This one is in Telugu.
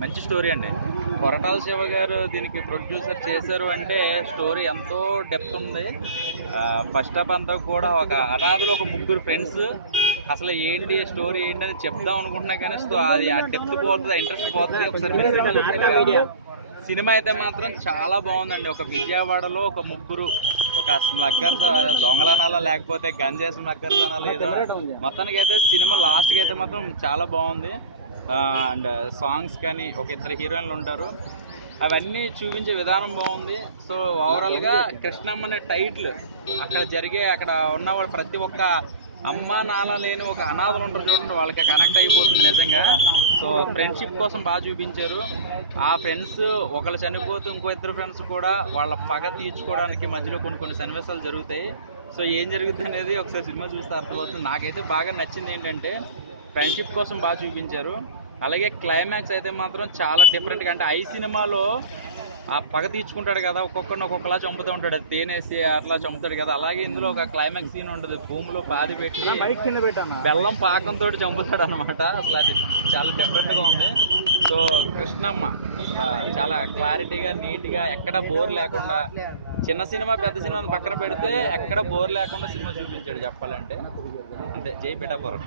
మంచి స్టోరీ అండి. కొరటాల శివ గారు దీనికి ప్రొడ్యూసర్ చేశారు అంటే స్టోరీ ఎంతో డెప్త్ ఉంది. ఫస్ట్ హాఫ్ అంతా కూడా ఒక అనాథలు ఒక ముగ్గురు ఫ్రెండ్స్ అసలు ఏంటి స్టోరీ ఏంటి అని చెప్దాం అనుకుంటున్నా కానీ అది ఆ డెప్త్ పోతుంది, ఇంట్రెస్ట్ పోతుంది. ఒకసారి సినిమా అయితే మాత్రం చాలా బాగుందండి. ఒక విజయవాడలో ఒక ముగ్గురు ఒక స్మగ్గర్స్, దొంగలనాలా లేకపోతే గంజా స్మగ్గర్స్ అనాలి, మొత్తానికి అయితే సినిమా లాస్ట్కి అయితే మాత్రం చాలా బాగుంది. అండ్ సాంగ్స్ కానీ ఒక ఇద్దరు హీరోయిన్లు ఉంటారు, అవన్నీ చూపించే విధానం బాగుంది. సో ఓవరాల్గా కృష్ణమ్మ అనే టైటిల్ అక్కడ ఉన్న ప్రతి ఒక్క అమ్మ నాన్న లేని ఒక అనాథలు ఉంటారు చూడండి, వాళ్ళకి కనెక్ట్ అయిపోతుంది నిజంగా. సో ఫ్రెండ్షిప్ కోసం బాగా చూపించారు. ఆ ఫ్రెండ్స్ ఒకళ్ళు చనిపోతూ ఇంకో ఇద్దరు ఫ్రెండ్స్ కూడా వాళ్ళ పగ తీర్చుకోవడానికి మధ్యలో కొన్ని సన్నివేశాలు జరుగుతాయి. సో ఏం జరుగుతుంది అనేది ఒకసారి సినిమా చూస్తే అర్థమవుతుంది. నాకైతే బాగా నచ్చింది ఏంటంటే ఫ్రెండ్షిప్ కోసం బాగా చూపించారు. అలాగే క్లైమాక్స్ అయితే మాత్రం చాలా డిఫరెంట్గా, అంటే ఐ సినిమాలో ఆ పగ తీర్చుకుంటాడు కదా, ఒక్కొక్కరిని ఒక్కొక్కలా చంపుతూ ఉంటాడు, తేనేసి అట్లా చంపుతాడు కదా, అలాగే ఇందులో ఒక క్లైమాక్స్ సీన్ ఉంటుంది, భూమిలో పాది పెట్టి బెల్లం పాకంతో చంపుతాడు అనమాట. అసలు అది చాలా డిఫరెంట్గా ఉంది. సో కృష్ణమ్మ చాలా క్లారిటీగా నీట్గా ఎక్కడ బోర్ లేకుండా, చిన్న సినిమా పెద్ద సినిమాని పక్కన పెడితే ఎక్కడ బోర్ లేకుండా సినిమా చూపించాడు చెప్పాలంటే. అంతే, జై పిఠాపురం.